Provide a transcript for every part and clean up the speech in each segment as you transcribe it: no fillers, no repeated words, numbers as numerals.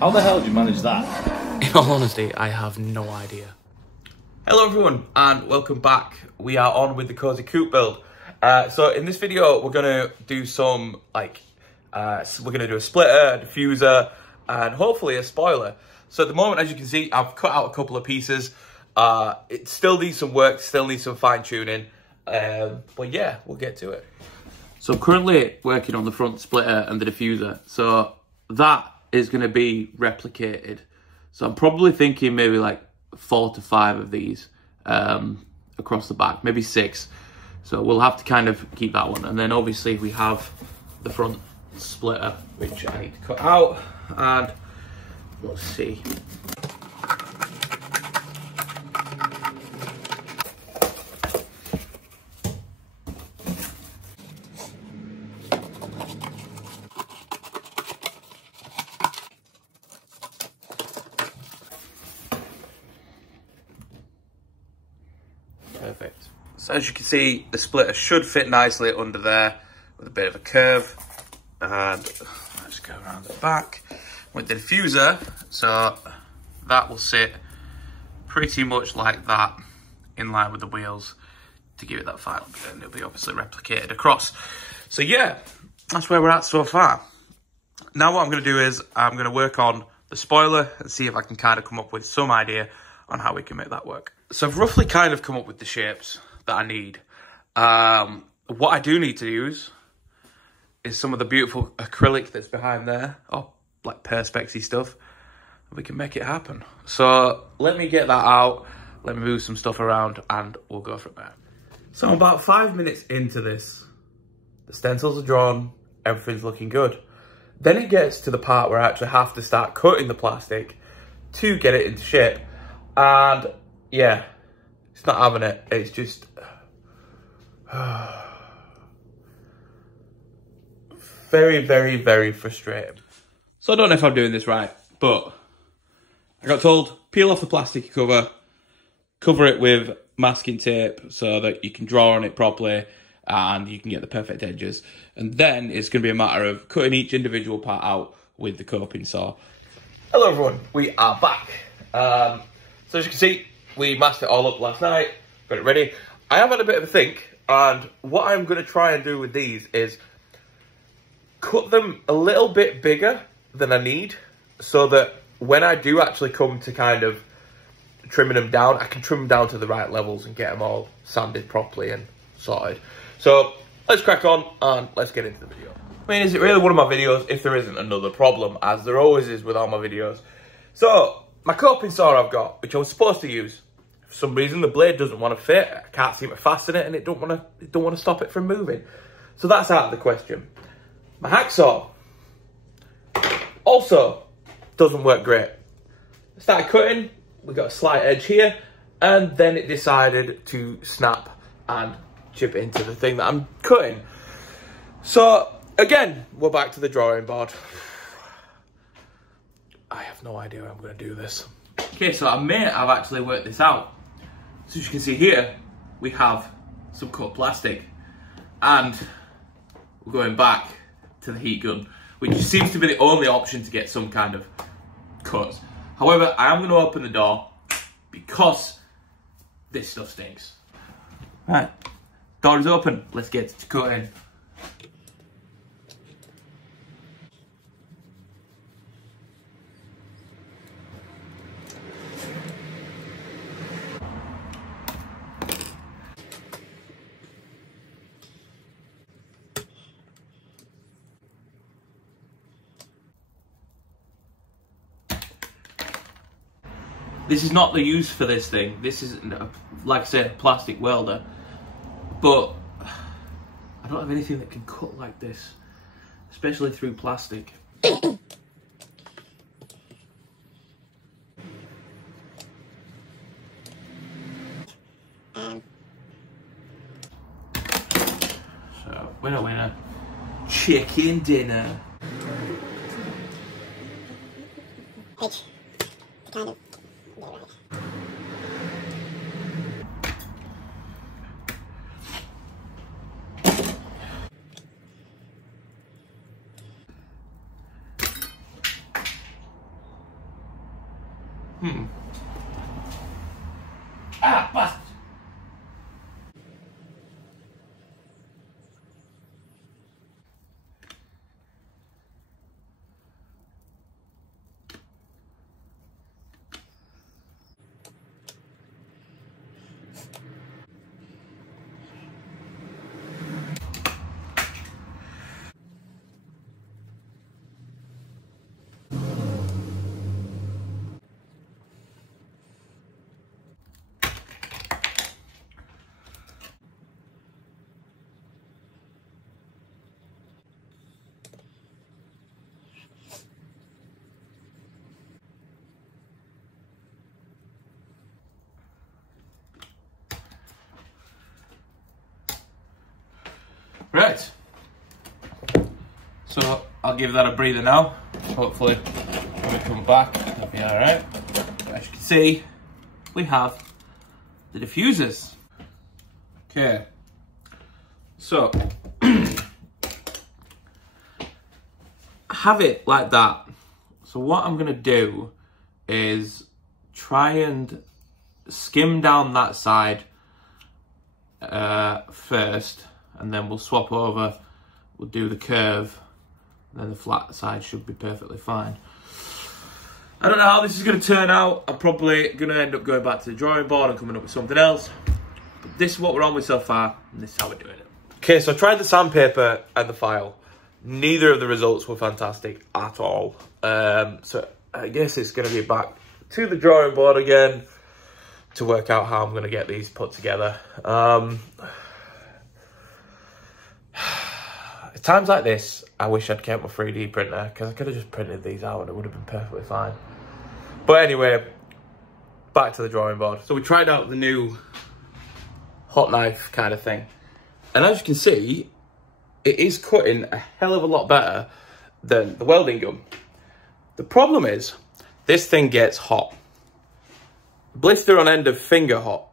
How the hell did you manage that? In all honesty, I have no idea. Hello everyone and welcome back. We are on with the Cosy Coupe build. So in this video we're gonna do some we're gonna do a splitter, a diffuser, and hopefully a spoiler. So at the moment, as you can see, I've cut out a couple of pieces. It still needs some work, still needs some fine tuning. But yeah, we'll get to it. So I'm currently working on the front splitter and the diffuser. So that is going to be replicated. So I'm probably thinking maybe like 4 to 5 of these across the back, maybe 6. So we'll have to kind of keep that one. And then obviously we have the front splitter, which I need to cut out. And let's see. Perfect. So as you can see, the splitter should fit nicely under there with a bit of a curve. And let's go around the back with the diffuser. So that will sit pretty much like that, in line with the wheels, to give it that final bit, and it'll be obviously replicated across. So yeah, that's where we're at so far. Now what I'm going to do is I'm going to work on the spoiler and see if I can kind of come up with some idea on how we can make that work. So I've roughly kind of come up with the shapes that I need. What I do need to use is some of the beautiful acrylic that's behind there. Oh, like Perspex-y stuff. We can make it happen. So let me get that out. Let me move some stuff around and we'll go from there. So I'm about 5 minutes into this. The stencils are drawn. Everything's looking good. Then it gets to the part where I actually have to start cutting the plastic to get it into shape. And yeah, it's not having it. It's just very, very, very frustrating. So I don't know if I'm doing this right, but I got told peel off the plastic cover, cover it with masking tape so that you can draw on it properly and you can get the perfect edges. And then it's going to be a matter of cutting each individual part out with the coping saw. Hello everyone, we are back. So as you can see, we masked it all up last night, got it ready. I have had a bit of a think, and what I'm going to try and do with these is cut them a little bit bigger than I need, so that when I do actually come to kind of trimming them down, I can trim them down to the right levels and get them all sanded properly and sorted. So let's crack on and let's get into the video. I mean, is it really one of my videos if there isn't another problem, as there always is with all my videos? So my coping saw I've got, which I was supposed to use, for some reason the blade doesn't want to fit. I can't seem to fasten it, and it don't want to stop it from moving. So that's out of the question. My hacksaw also doesn't work great. I started cutting, we got a slight edge here, and then it decided to snap and chip into the thing that I'm cutting. So again, we're back to the drawing board. I have no idea how I'm going to do this. Okay, so I've actually worked this out. So as you can see here, we have some cut plastic, and we're going back to the heat gun, which seems to be the only option to get some kind of cuts. However, I am going to open the door because this stuff stinks. Right, door is open. Let's get to cutting. This is not the use for this thing. This is, like I said, a plastic welder. But I don't have anything that can cut like this, especially through plastic. So, winner, winner. Chicken dinner. Pitch. Kind of. Ah, bastard! Right, so I'll give that a breather now. Hopefully when we come back it'll be alright. As you can see, we have the diffusers. Okay, so have it like that. So what I'm gonna do is try and skim down that side first, and then we'll swap over, we'll do the curve, and then the flat side should be perfectly fine. I don't know how this is going to turn out. I'm probably going to end up going back to the drawing board and coming up with something else. But this is what we're on with so far, and this is how we're doing it. Okay, so I tried the sandpaper and the file. Neither of the results were fantastic at all. So I guess it's going to be back to the drawing board again to work out how I'm going to get these put together. At times like this, I wish I'd kept my 3D printer, because I could have just printed these out and it would have been perfectly fine. But anyway, back to the drawing board. So we tried out the new hot knife kind of thing. And as you can see, it is cutting a hell of a lot better than the welding gun. The problem is, this thing gets hot. Blister on end of finger hot.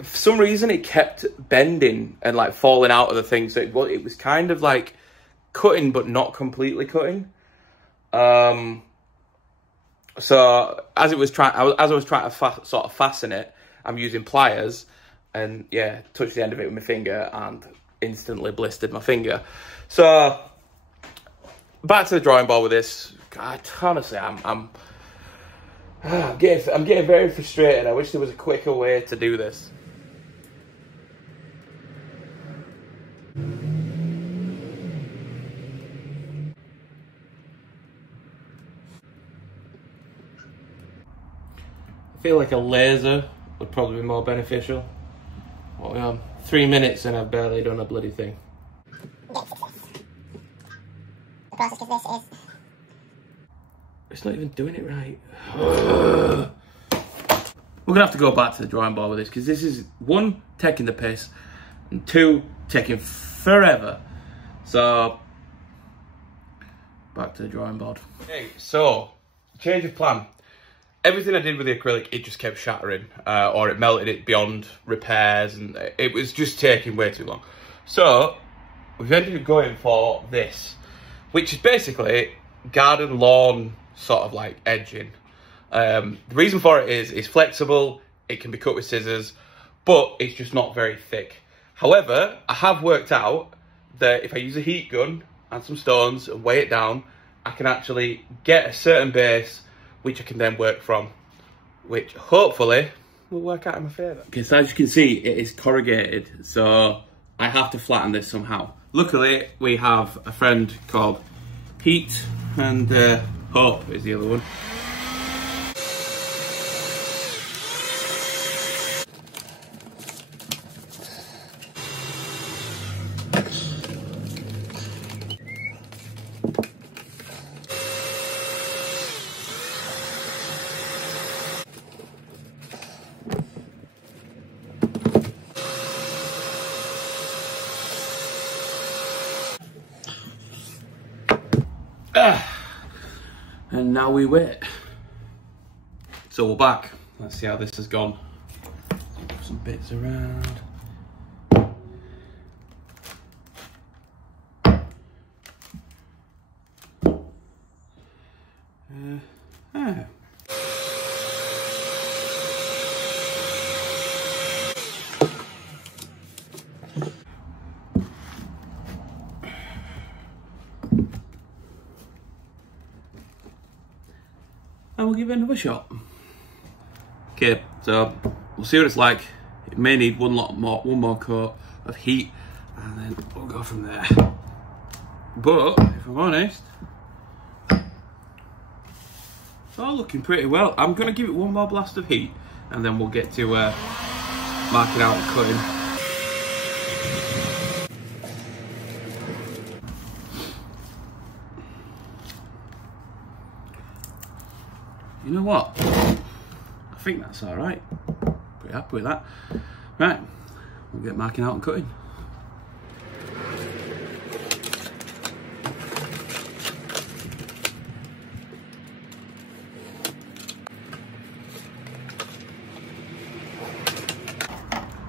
For some reason it kept bending and like falling out of the thing, so it was kind of like cutting but not completely cutting. So as I was trying to sort of fasten it, I'm using pliers, and yeah, touched the end of it with my finger and instantly blistered my finger. So back to the drawing board with this. God, honestly, I'm getting very frustrated. I wish there was a quicker way to do this. I feel like a laser would probably be more beneficial. What we on? 3 minutes and I've barely done a bloody thing. The process of this is... It's not even doing it right. We're gonna have to go back to the drawing board with this, because this is, one, taking the piss, and two, taking forever. So, back to the drawing board. Okay, so, change of plan. Everything I did with the acrylic, it just kept shattering, or it melted it beyond repairs, and it was just taking way too long. So, we've ended up going for this, which is basically garden lawn sort of like edging. The reason for it is it's flexible, it can be cut with scissors, but it's just not very thick. However, I have worked out that if I use a heat gun and some stones and weigh it down, I can actually get a certain base which I can then work from, which hopefully will work out in my favour. Okay, so as you can see, it is corrugated, so I have to flatten this somehow. Luckily, we have a friend called Pete, and Hope is the other one. And now we wait. So we're back. Let's see how this has gone. Move some bits around. give it another shot. Okay, so we'll see what it's like. It may need one more coat of heat, and then we'll go from there. But if I'm honest, it's all looking pretty well. I'm gonna give it one more blast of heat, and then we'll get to marking out and cutting. You know what? I think that's all right. Pretty happy with that. Right, we'll get marking out and cutting.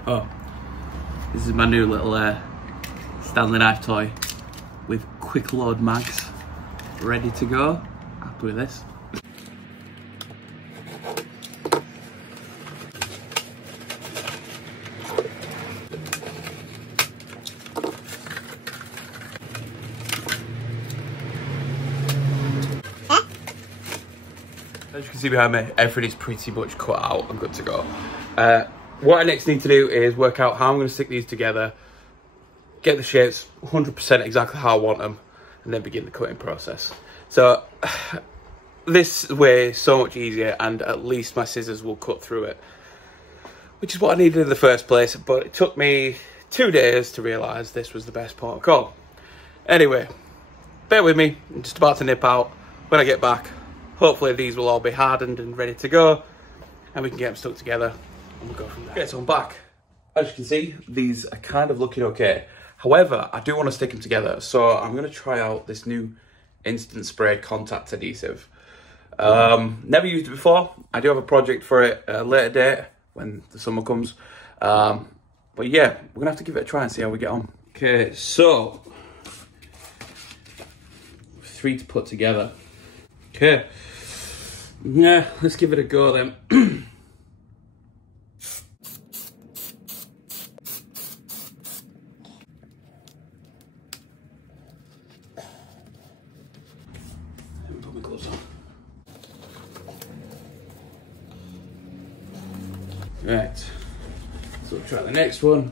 Oh, this is my new little Stanley knife toy with quick load mags ready to go. Happy with this. As you can see behind me, everything is pretty much cut out and good to go. What I next need to do is work out how I'm going to stick these together, get the shapes 100% exactly how I want them, and then begin the cutting process. So this way is so much easier, and at least my scissors will cut through it, which is what I needed in the first place. But it took me 2 days to realise this was the best port of call. Anyway, bear with me, I'm just about to nip out. When I get back, hopefully these will all be hardened and ready to go, and we can get them stuck together, and we'll go from there. Okay, so I'm back. As you can see, these are kind of looking okay. However, I do want to stick them together, so I'm going to try out this new instant spray contact adhesive. Never used it before. I do have a project for it at a later date when the summer comes. But yeah, we're going to have to give it a try and see how we get on. Okay, so 3 to put together. Okay, yeah, let's give it a go then. Put my gloves on. Right, so we'll try the next one,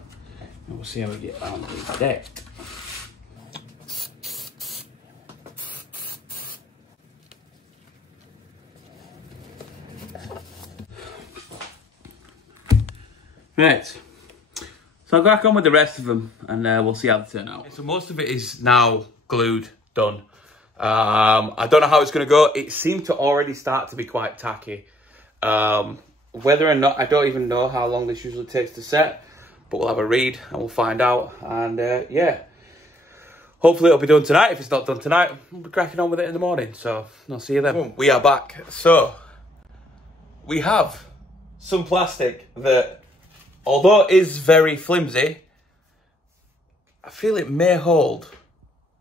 and we'll see how we get on with the deck. Right, so I'll crack on with the rest of them, and we'll see how they turn out. So most of it is now glued, done. I don't know how it's going to go. It seemed to already start to be quite tacky. Whether or not, I don't even know how long this usually takes to set, but we'll have a read and we'll find out. And yeah, hopefully it'll be done tonight. If it's not done tonight, we'll be cracking on with it in the morning. So I'll see you then. We are back. So we have some plastic that, although it is very flimsy, I feel it may hold,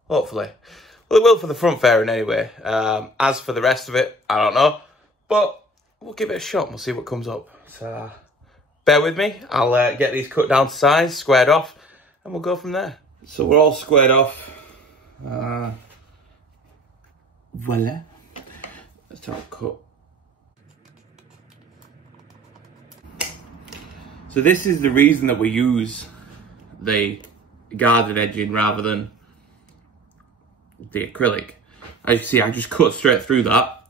hopefully. Well, it will for the front fairing anyway. As for the rest of it, I don't know. But we'll give it a shot and we'll see what comes up. So bear with me. I'll get these cut down to size, squared off, and we'll go from there. So we're all squared off. Voila. Let's start cut. So this is the reason that we use the guarded edging rather than the acrylic. As you can see, I just cut straight through that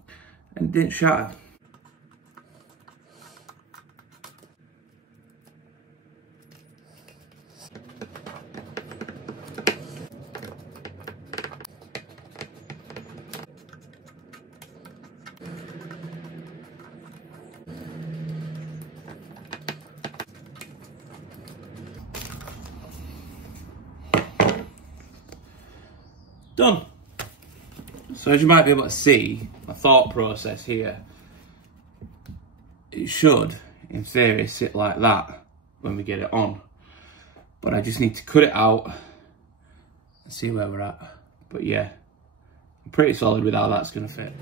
and it didn't shatter. Done. So as you might be able to see, my thought process here, it should, in theory, sit like that when we get it on. But I just need to cut it out and see where we're at. But yeah, I'm pretty solid with how that's going to fit.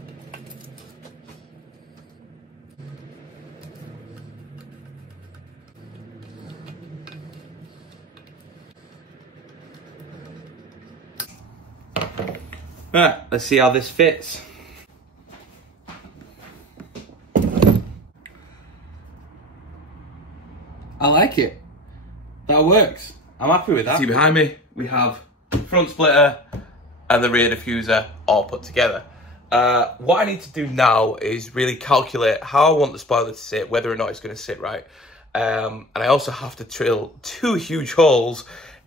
Right, let's see how this fits. that works. I'm happy with that. See behind me, we have front splitter and the rear diffuser all put together. What I need to do now is really calculate how I want the spoiler to sit, whether or not it's going to sit right. And I also have to drill 2 huge holes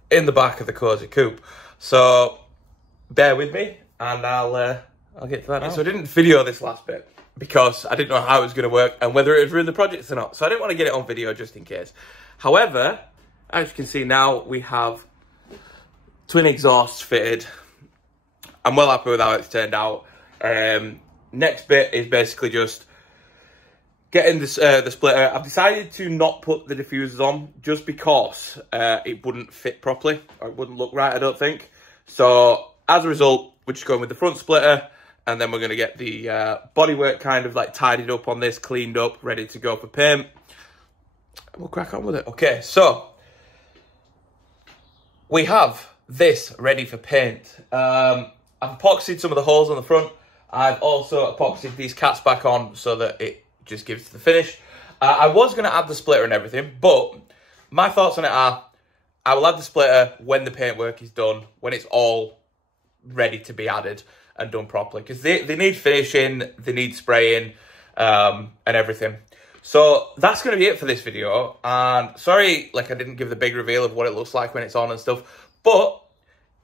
in the back of the Cosy Coupe. So bear with me and I'll get to that now. So I didn't video this last bit because I didn't know how it was going to work and whether it would ruin the project or not. So I didn't want to get it on video just in case. However, as you can see now, we have twin exhausts fitted. I'm well happy with how it's turned out. Next bit is basically just getting this, the splitter. I've decided to not put the diffusers on just because it wouldn't fit properly, or it wouldn't look right, I don't think. So as a result, we're just going with the front splitter, and then we're going to get the bodywork kind of like tidied up on this, cleaned up, ready to go for paint. And we'll crack on with it. Okay, so we have this ready for paint. I've epoxied some of the holes on the front. I've also epoxied these caps back on so that it just gives to the finish. I was going to add the splitter and everything, but my thoughts on it are I will add the splitter when the paintwork is done, when it's all ready to be added and done properly, because they need finishing, they need spraying and everything. So that's going to be it for this video. And sorry, like I didn't give the big reveal of what it looks like when it's on and stuff, but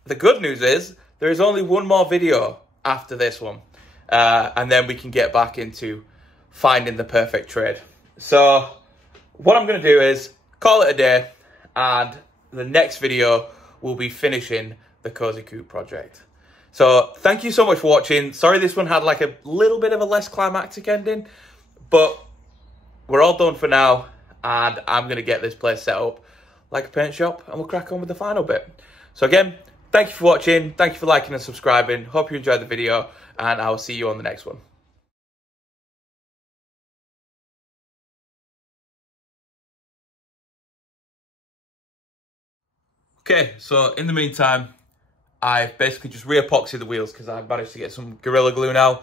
the good news is there is only one more video after this one, and then we can get back into finding the perfect trade. So what I'm going to do is call it a day, and the next video will be finishing the Cosy Coupe project. So thank you so much for watching. Sorry this one had like a little bit of a less climactic ending, but we're all done for now, and I'm going to get this place set up like a paint shop, and we'll crack on with the final bit. So again, thank you for watching. Thank you for liking and subscribing. Hope you enjoyed the video, and I will see you on the next one. Okay, so in the meantime, I've basically just re-epoxied the wheels because I've managed to get some Gorilla Glue now.